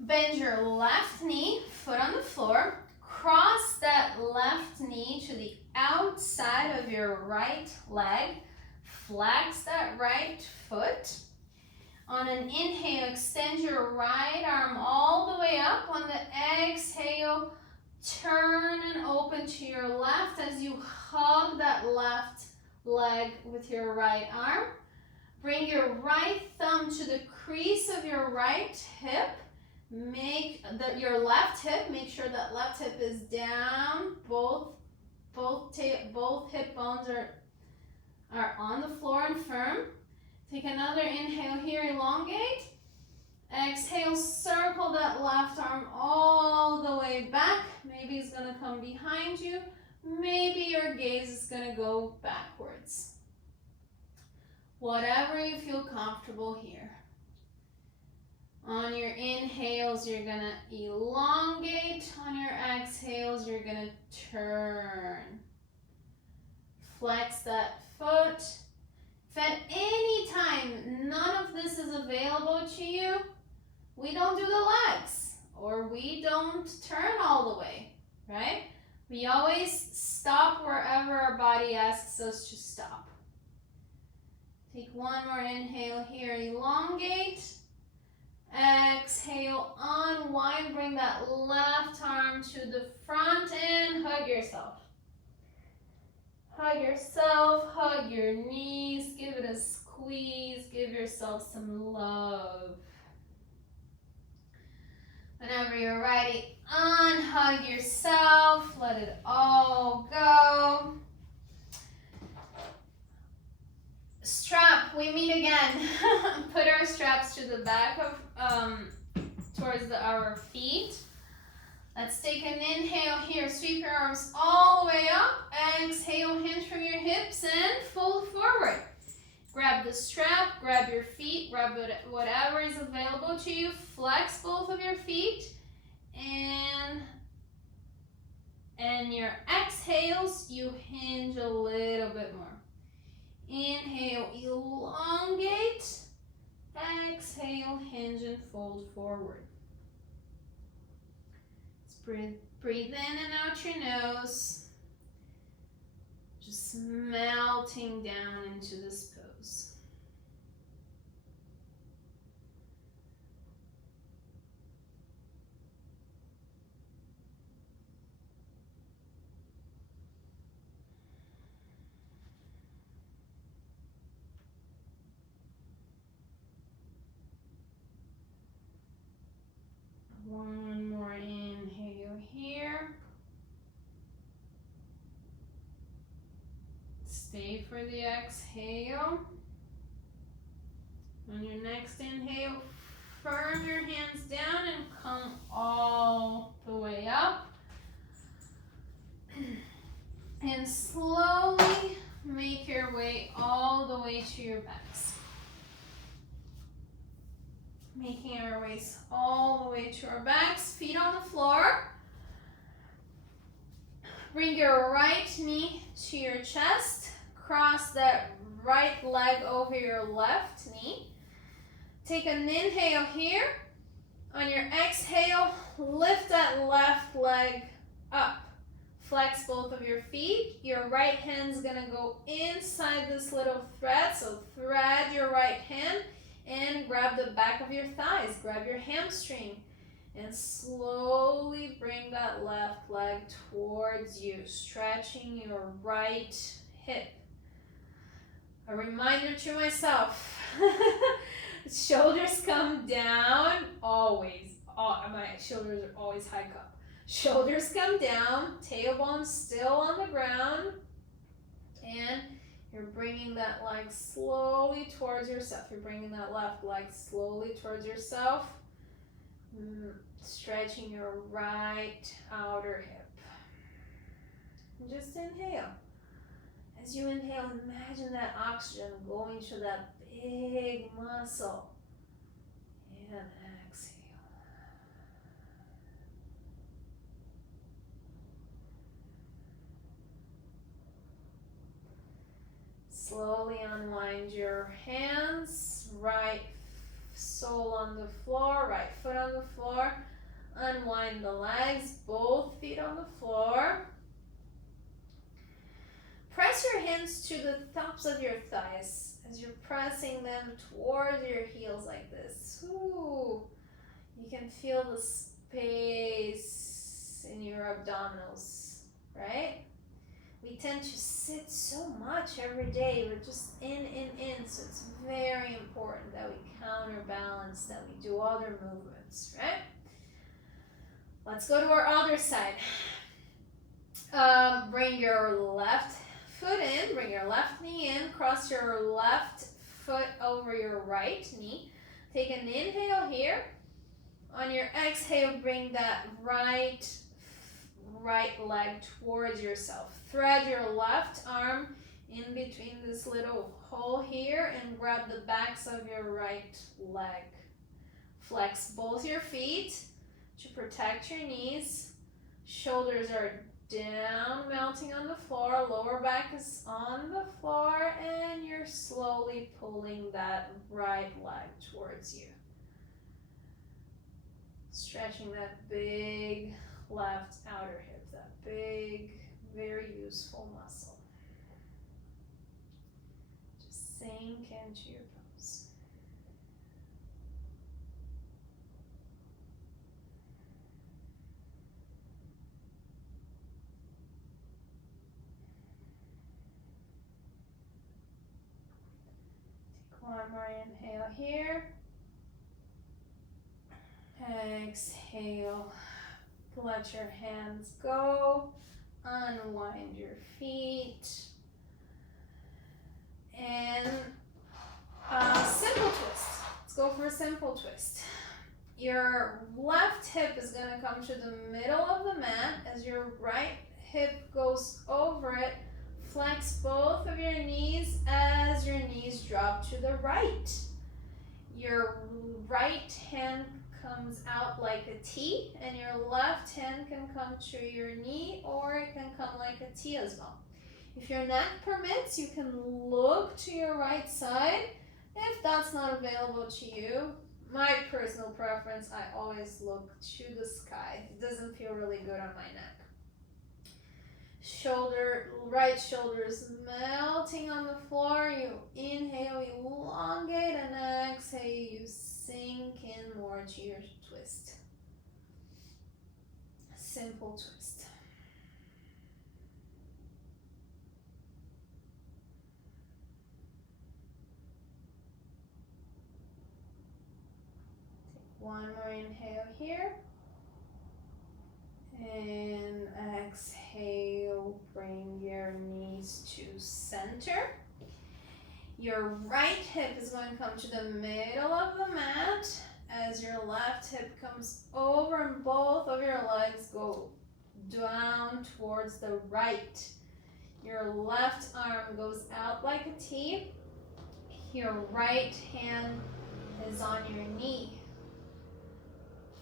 Bend your left knee, foot on the floor. Cross that left knee to the outside of your right leg. Flex that right foot. On an inhale, extend your right arm all the way up. On the exhale, turn and open to your left as you hug that left leg with your right arm. Bring your right thumb to the crease of your right hip. Make your left hip, make sure that left hip is down. Both hip bones are on the floor and firm. Take another inhale here, elongate. Exhale, circle that left arm all the way back. Maybe it's gonna come behind you. Maybe your gaze is gonna go backwards. Whatever you feel comfortable here. On your inhales, you're gonna elongate. On your exhales, you're gonna turn. Flex that foot. If at any time none of this is available to you, we don't do the legs or we don't turn all the way, right? We always stop wherever our body asks us to stop. Take one more inhale here, elongate. Exhale, unwind, bring that left arm to the front and hug yourself. Hug yourself, hug your knees, give it a squeeze, give yourself some love. Whenever you're ready, unhug yourself, let it all go. Strap, we meet again. Put our straps to the back of, towards our feet. Let's take an inhale here. Sweep your arms all the way up. Exhale, hands from your hips and fold forward. Grab the strap, grab your feet, grab whatever is available to you. Flex both of your feet. And your exhales, you hinge a little bit more. Inhale, elongate. Exhale, hinge and fold forward. Let's breathe in and out your nose. Just melting down into this pose. One more inhale here. Stay for the exhale. On your next inhale, firm your hands down and come all the way up. And slowly make your way all the way to your backs. Making our ways all the way to our backs, feet on the floor. Bring your right knee to your chest. Cross that right leg over your left knee. Take an inhale here. On your exhale, lift that left leg up. Flex both of your feet. Your right hand's gonna go inside this little thread. So thread your right hand and grab the back of your thighs. Grab your hamstring and slowly bring that left leg towards you, stretching your right hip. A reminder to myself, shoulders come down always. My shoulders are always hike up. Shoulders come down, tailbone still on the ground, and you're bringing that leg slowly towards yourself. You're bringing that left leg slowly towards yourself, stretching your right outer hip. And just inhale. As you inhale, imagine that oxygen going to that big muscle. And exhale. Slowly unwind your hands, right sole on the floor, right foot on the floor. Unwind the legs, both feet on the floor. Press your hands to the tops of your thighs as you're pressing them towards your heels like this. Ooh. You can feel the space in your abdominals, right? We tend to sit so much every day. We're just in. So it's very important that we counterbalance, that we do other movements, right? Let's go to our other side. Bring your left foot in, bring your left knee in, cross your left foot over your right knee. Take an inhale here. On your exhale, bring that right leg towards yourself. Thread your left arm in between this little hole here and grab the backs of your right leg. Flex both your feet to protect your knees. Shoulders are down, melting on the floor. Lower back is on the floor, and you're slowly pulling that right leg towards you. Stretching that big left outer hip, that big, very useful muscle. Just sink into your pose. Take one more inhale here. Exhale. Let your hands go. Unwind your feet. And simple twist. Let's go for a simple twist. Your left hip is going to come to the middle of the mat. As your right hip goes over it, flex both of your knees as your knees drop to the right. Your right hand comes out like a T, and your left hand can come to your knee, or it can come like a T as well. If your neck permits, you can look to your right side. If that's not available to you, my personal preference, I always look to the sky. It doesn't feel really good on my neck. Right shoulder is melting on the floor. You inhale, elongate, and exhale, you sink in more to your twist. Simple twist. Take one more inhale here. And exhale, bring your knees to center. Your right hip is going to come to the middle of the mat as your left hip comes over and both of your legs go down towards the right. Your left arm goes out like a T. Your right hand is on your knee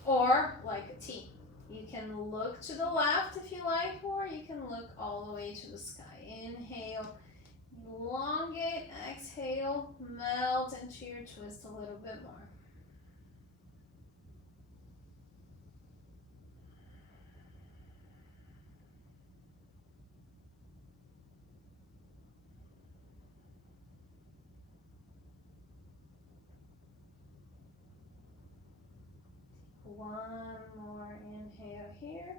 or like a T. You can look to the left if you like, or you can look all the way to the sky. Inhale, elongate, exhale, melt into your twist a little bit more. One more inhale here.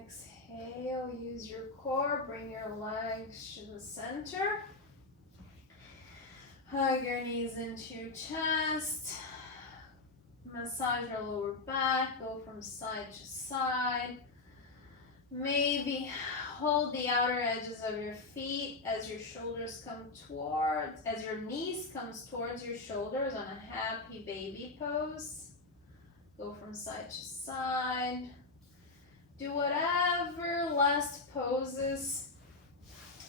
Exhale, use your core, bring your legs to the center. Hug your knees into your chest. Massage your lower back, go from side to side. Maybe hold the outer edges of your feet as your shoulders come towards, as your knees comes towards your shoulders on a happy baby pose. Go from side to side. Do whatever last poses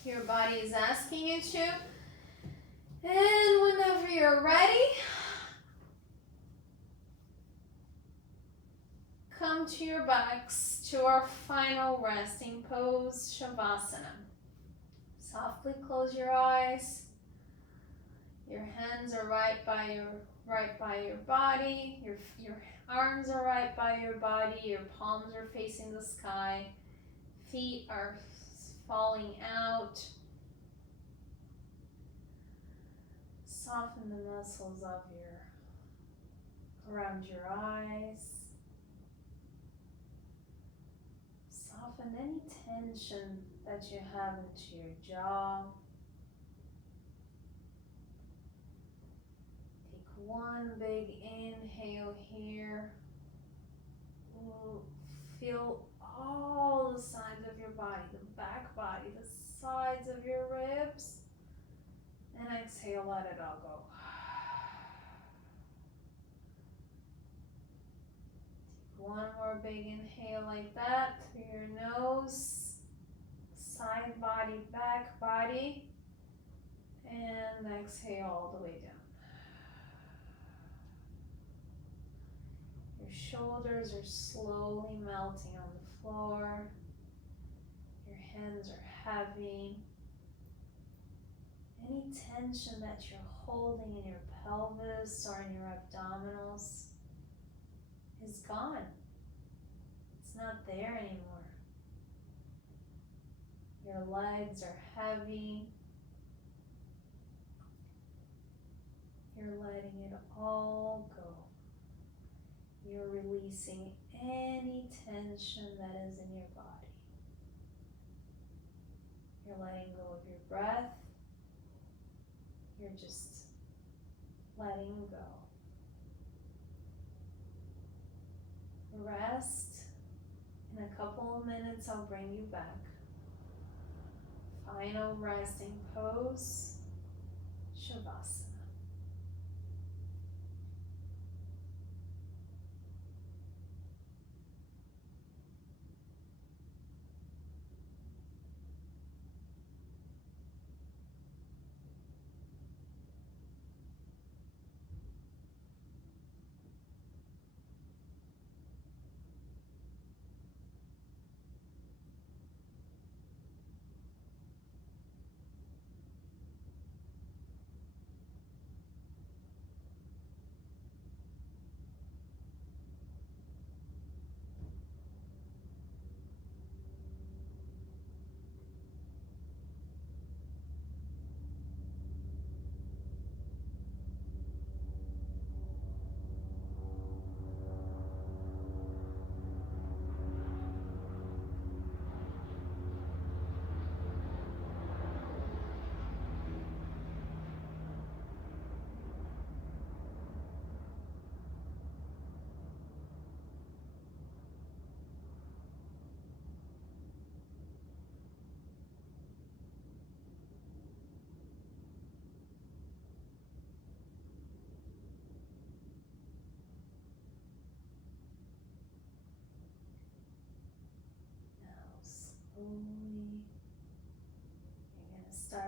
your body is asking you to. And whenever you're ready, come to your backs to our final resting pose, Shavasana. Softly close your eyes. Your hands are right by your body. Your arms are right by your body. Your palms are facing the sky. Feet are falling out. Soften the muscles of around your eyes. Soften any tension that you have into your jaw. Take one big inhale here. Feel all the sides of your body, the back body, the sides of your ribs. And exhale, let it all go. Take one more big inhale like that through your nose, side body, back body, and exhale all the way down. Your shoulders are slowly melting on the floor. Your hands are heavy. Any tension that you're holding in your pelvis or in your abdominals is gone. It's not there anymore. Your legs are heavy. You're letting it all go. You're releasing any tension that is in your body. You're letting go of your breath. You're just letting go. Rest. In a couple of minutes, I'll bring you back. Final resting pose, Shavasana.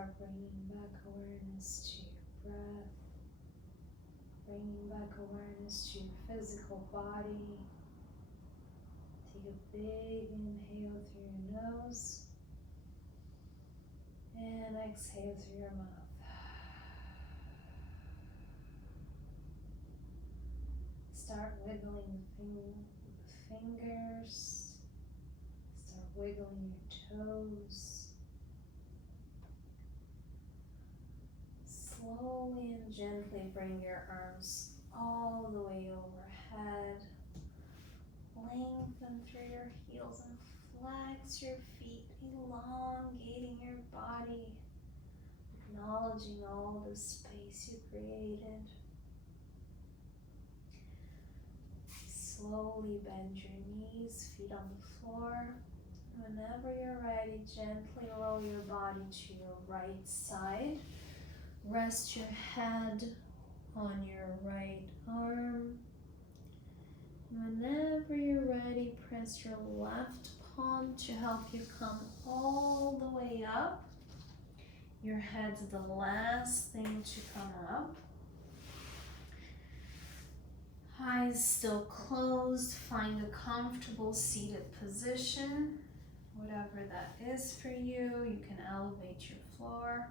start bringing back awareness to your breath, bringing back awareness to your physical body. Take a big inhale through your nose and exhale through your mouth. Start wiggling the fingers. Start wiggling your toes. Slowly and gently bring your arms all the way overhead. Lengthen through your heels and flex your feet, elongating your body, acknowledging all the space you created. Slowly bend your knees, feet on the floor. Whenever you're ready, gently roll your body to your right side. Rest your head on your right arm. Whenever you're ready, press your left palm to help you come all the way up. Your head's the last thing to come up. Eyes still closed. Find a comfortable seated position. Whatever that is for you, you can elevate your floor.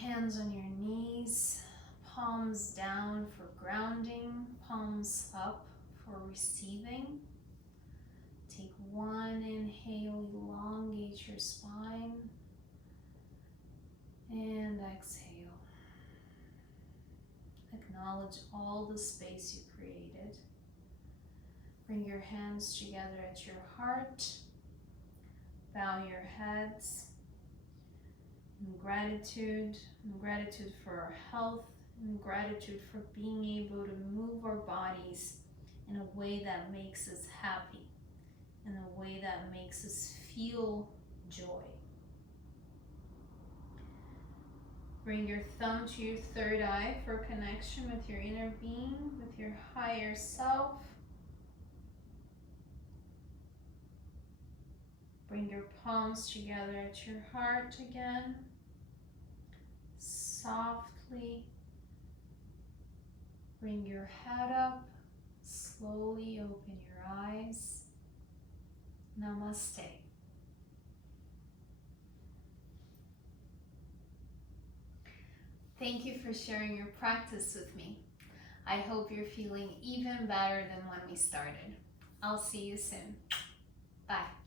Hands on your knees, palms down for grounding, palms up for receiving. Take one inhale, elongate your spine, and exhale. Acknowledge all the space you created. Bring your hands together at your heart. Bow your heads. In gratitude for our health, and gratitude for being able to move our bodies in a way that makes us happy, in a way that makes us feel joy. Bring your thumb to your third eye for connection with your inner being, with your higher self. Bring your palms together at your heart again. Softly bring your head up. Slowly open your eyes. Namaste. Thank you for sharing your practice with me. I hope you're feeling even better than when we started. I'll see you soon. Bye.